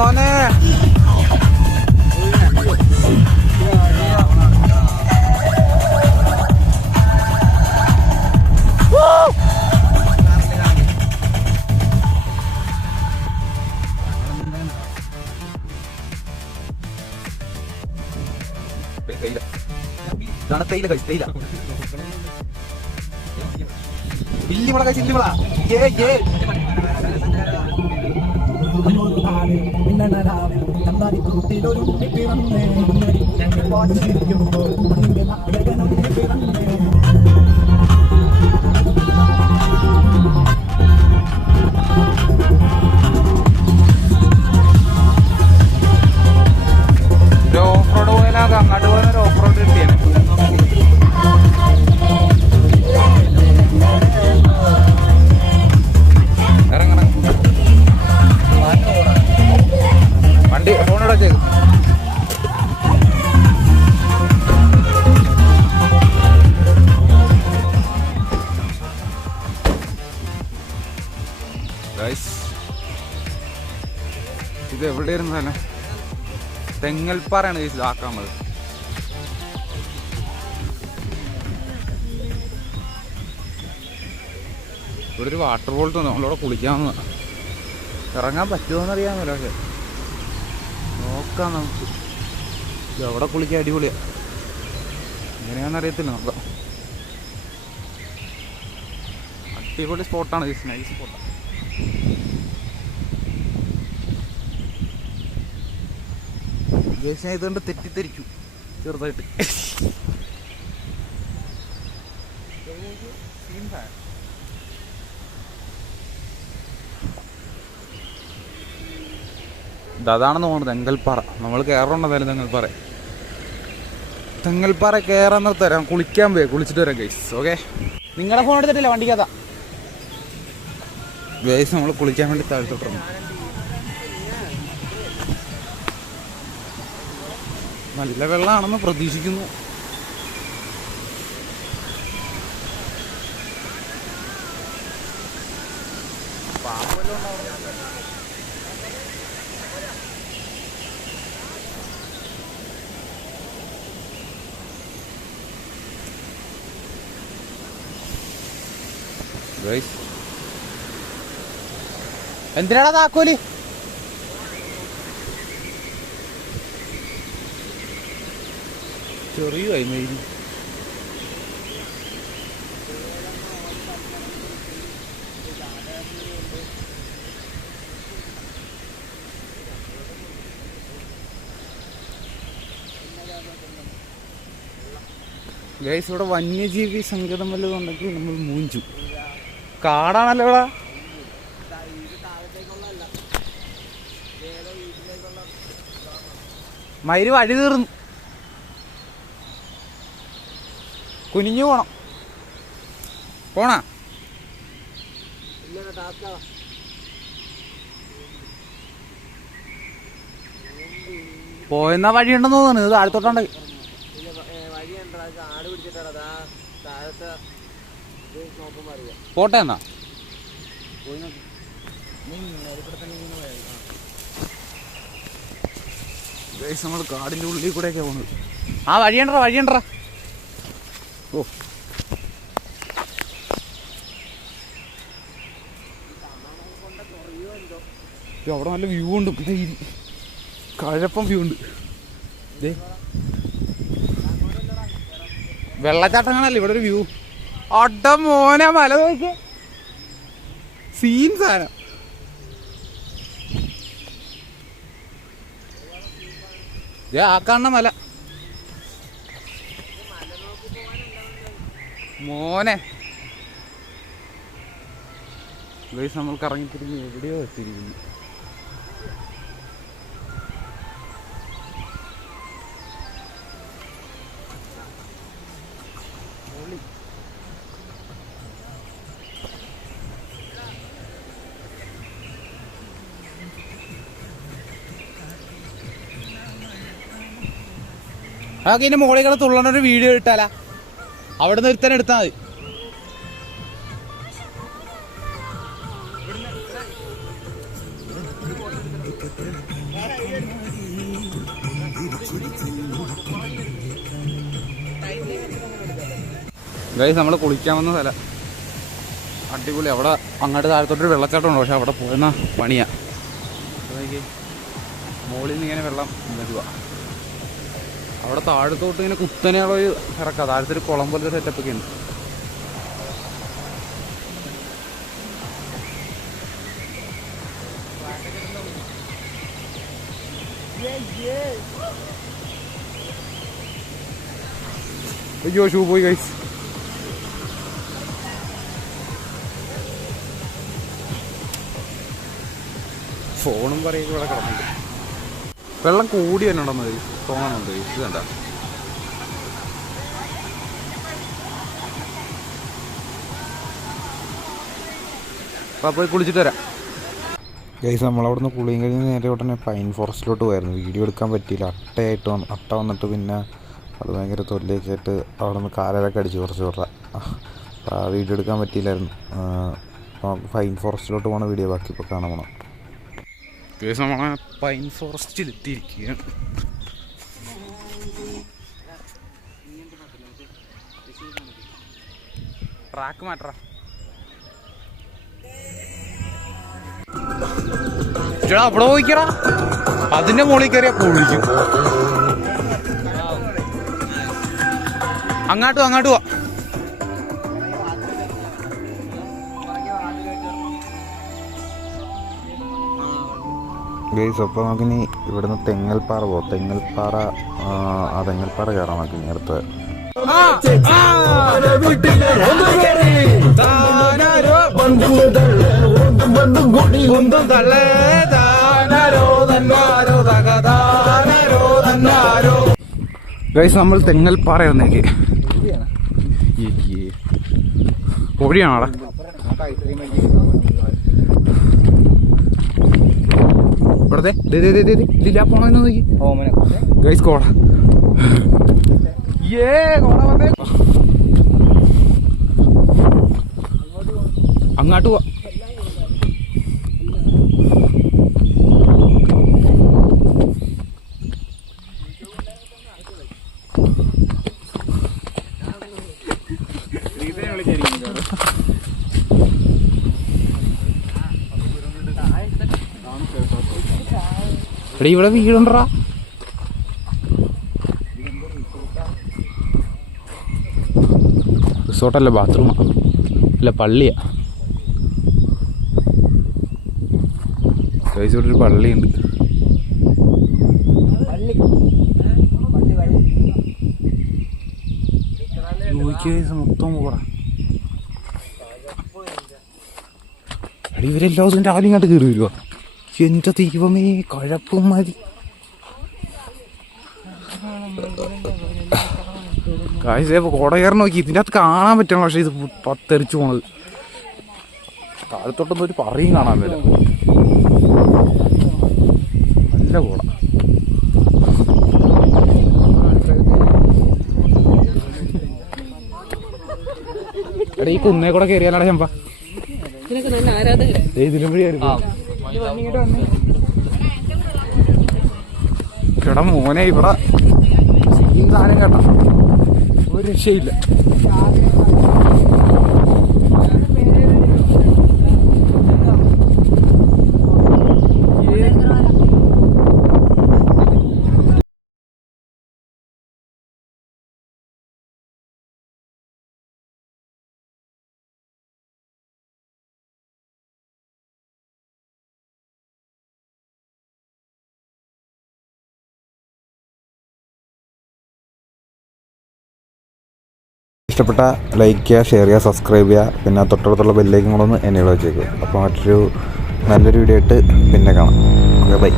മോനെ. ഇതാണ് തേയില കഴിച്ച് തേയില ഇല്ലിമള കഴിച്ച് ഇല്ലിമള ഓഫ് റോഡ് പോയാൽ അങ്ങോട്ട് പോകുന്ന ഓഫ് റോഡ് കിട്ടിയാണ്. ഇറങ്ങണം വണ്ടി ഫോണോടെ ചെയ്തു. ഇത് എവിടെ ഇരുന്നാലും തെങ്ങൽപ്പാറയാണ് ഇത് ആക്കാമത്. ഇവിടെ ഒരു വാട്ടർ ഫോൾട്ട് വന്നു. നമ്മളവിടെ കുളിക്കാമെന്ന് ഇറങ്ങാൻ പറ്റുമോയെന്നറിയാമല്ലോ. പക്ഷെ നോക്കാം നമുക്ക്. ഇത് അവിടെ കുളിക്കാൻ അടിപൊളിയാണ്. എങ്ങനെയാണെന്നറിയത്തില്ല. നോക്കാം. അടിപൊളി സ്പോട്ടാണ്. നൈസ് സ്പോട്ടാണ്. ഞാൻ ഇതുകൊണ്ട് തെറ്റിദ്ധരിച്ചു ചെറുതായിട്ട്. അതാണെന്ന് തോന്നുന്നു തെങ്ങൽപ്പാറ. നമ്മൾ കയറേണ്ടതായാലും തെങ്ങൽപ്പാറ കയറാൻ തരാം. കുളിക്കാൻ പോയി കുളിച്ചിട്ട് വരാം ഗൈസ്. ഓക്കെ, നിങ്ങളുടെ ഫോൺ എടുത്തിട്ടില്ല വണ്ടിക്കകത്താ ഗൈസ്. നമ്മൾ കുളിക്കാൻ വേണ്ടി താഴ്ത്തോട്ടിരുന്നു. നല്ല വെള്ളമാണെന്ന് പ്രതീക്ഷിക്കുന്നു. എന്തിനാടാ താക്കോല്? ചെറിയായി മെയിൻ. ഗൈസ്, ഇവിടെ വന്യജീവി സങ്കേതം വല്ലതും ഉണ്ടെങ്കിൽ നമ്മൾ മൂഞ്ചു. കാടാണല്ലോ ഇവിടെ. മയില് വഴി തീർന്നു. കുനിഞ്ഞു പോണ പോയെന്നാ വഴിയുണ്ടെന്ന് തോന്നുന്നു. ഇത് താഴത്തോട്ടുണ്ട്. പോട്ടെ എന്നാ നമ്മൾ കാടിന്റെ ഉള്ളിൽ കൂടെയൊക്കെ പോണത്. ആ വഴിയണ്ട. ഓ, അവിടെ നല്ല വ്യൂ ഉണ്ട്. പിന്നെ ഈ കഴപ്പം വ്യൂ ഉണ്ട്. വെള്ളച്ചാട്ടങ്ങളല്ലേ ഇവിടെ ഒരു വ്യൂ. അട മോനെ, മല നോക്കിയ സീൻ സാധനം. ആ കാണുന്ന മല മോനെ. ഗൈസ്, നമ്മൾ കറങ്ങിത്തിരിഞ്ഞ് എവിടെയോ എത്തിയിരിക്കുന്നു. അതൊക്കെ ഇതിന്റെ മുകളിൽ കൂടെ തുള്ളണൊരു വീഡിയോ ഇട്ടാലാ? അവിടെ നിന്ന് ഒരുത്തന്നെ എടുത്താൽ മതി. ഗൈസ് നമ്മൾ കുളിക്കാൻ വന്ന സ്ഥലം അടിപൊളി. അവിടെ അങ്ങോട്ട് താഴത്തോട്ടൊരു വെള്ളച്ചാട്ടമുണ്ട്, പക്ഷെ അവിടെ പോകുന്ന പണിയാണ്. അതൊക്കെ മുകളിൽ നിന്ന് ഇങ്ങനെ വെള്ളം വരുക. അവിടെ താഴത്തോട്ട് ഇങ്ങനെ കുത്തനെയുള്ളൊരു ഇറക്കാം. താഴത്തൊരു കുളം പോലത്തെ സെറ്റപ്പൊക്കെ ഉണ്ട്. അയ്യോ ഷൂ പോയി ഗൈസ്. ഫോണും പറയുക ഇവിടെ കിടന്നുണ്ട്. വെള്ളം കൂടി തന്നെ ഉണ്ടെന്ന് തോന്നുന്നുണ്ട്. ഇത് കണ്ട അപ്പോൾ പോയി കുളിച്ചിട്ട് വരാം. ഗൈസ് നമ്മളവിടെ നിന്ന് കുളിയും കഴിഞ്ഞ് നേരെ ഉടനെ പൈൻ ഫോറസ്റ്റിലോട്ട് പോയിരുന്നു. വീഡിയോ എടുക്കാൻ പറ്റിയില്ല. അട്ട വന്നിട്ട് പിന്നെ അത് ഭയങ്കര തൊല്ലിയൊക്കെ ആയിട്ട് അവിടെ നിന്ന് കാലൊക്കെ അടിച്ചു കുറച്ച് കുറ. വീഡിയോ എടുക്കാൻ പറ്റിയില്ലായിരുന്നു. അപ്പോൾ പൈൻ ഫോറസ്റ്റിലോട്ട് പോകണ വീഡിയോ ബാക്കി ഇപ്പോൾ കാണാൻ പോകണം. ഗൈസ് നമ്മളെ പൈൻ ഫോറസ്റ്റിലെത്തിയിരിക്കുകയാണ്. ട്രാക്ക് മാറ്റാ ചേട്ടാ അവിടെ പോയിക്കടാ. അതിന്റെ മുകളിൽ കയറിയാ പൊളിക്കും. അങ്ങോട്ട് പോവാ. ഗൈസ് അപ്പോൾ നമുക്കിനി ഇവിടുന്ന് തെങ്ങൽപ്പാറ പോകാം. തെങ്ങൽപ്പാറ കയറാം നമുക്കിനി അടുത്ത്. ഗൈസ് നമ്മൾ തെങ്ങൽപ്പാറ വന്നേക്ക്. കോഴിയാണോടാ? ഇവിടത്തെ ഇതില്ലാ പോണെന്ന് നോക്കി ഗൈസ്. കോട വന്നേ. അങ്ങോട്ട് പോവാ. എടീ ഇവിടെ വീടുണ്ടാ. റിസോർട്ടല്ല, ബാത്റൂമാ. അല്ല പള്ളിയാ. ഇവിടെ ഒരു പള്ളിയുണ്ട്. മൊത്തം കൂടാ. എടീ ഇവരെല്ലാവരും രാവിലെ ഇങ്ങോട്ട് കയറി വരുവാ. എന്റെ ദൈവമേ, കഴപ്പും മതി. കാഴ്ച കോട കയറി നോക്കി. ഇതിൻ്റെ അകത്ത് കാണാൻ പറ്റണം, പക്ഷെ ഇത് പത്തെറിച്ചു പോണത്. കാലത്തോട്ടൊന്നും ഒരു പറയും കാണാൻ വരാം. നല്ല കോട. എടാ ഈ കുന്നേ കൂടെ കയറിയാലാടാ ചെമ്പ. ഇതിലും ഇവിടെ മോനെ ഇവിടെ സാധനം കേട്ടോ, ഒരു രക്ഷയില്ല. ഇഷ്ടപ്പെട്ട ലൈക്ക് ചെയ്യുക, ഷെയർ ചെയ്യുക, സബ്സ്ക്രൈബ് ചെയ്യുക. പിന്നെ തൊട്ടടുത്തുള്ള ബെല്ലേക്കും കൂടെ ഒന്ന് എന്നെ വെച്ചേക്കും. അപ്പോൾ മറ്റൊരു നല്ലൊരു വീഡിയോ ആയിട്ട് പിന്നെ കാണാം. Okay, by.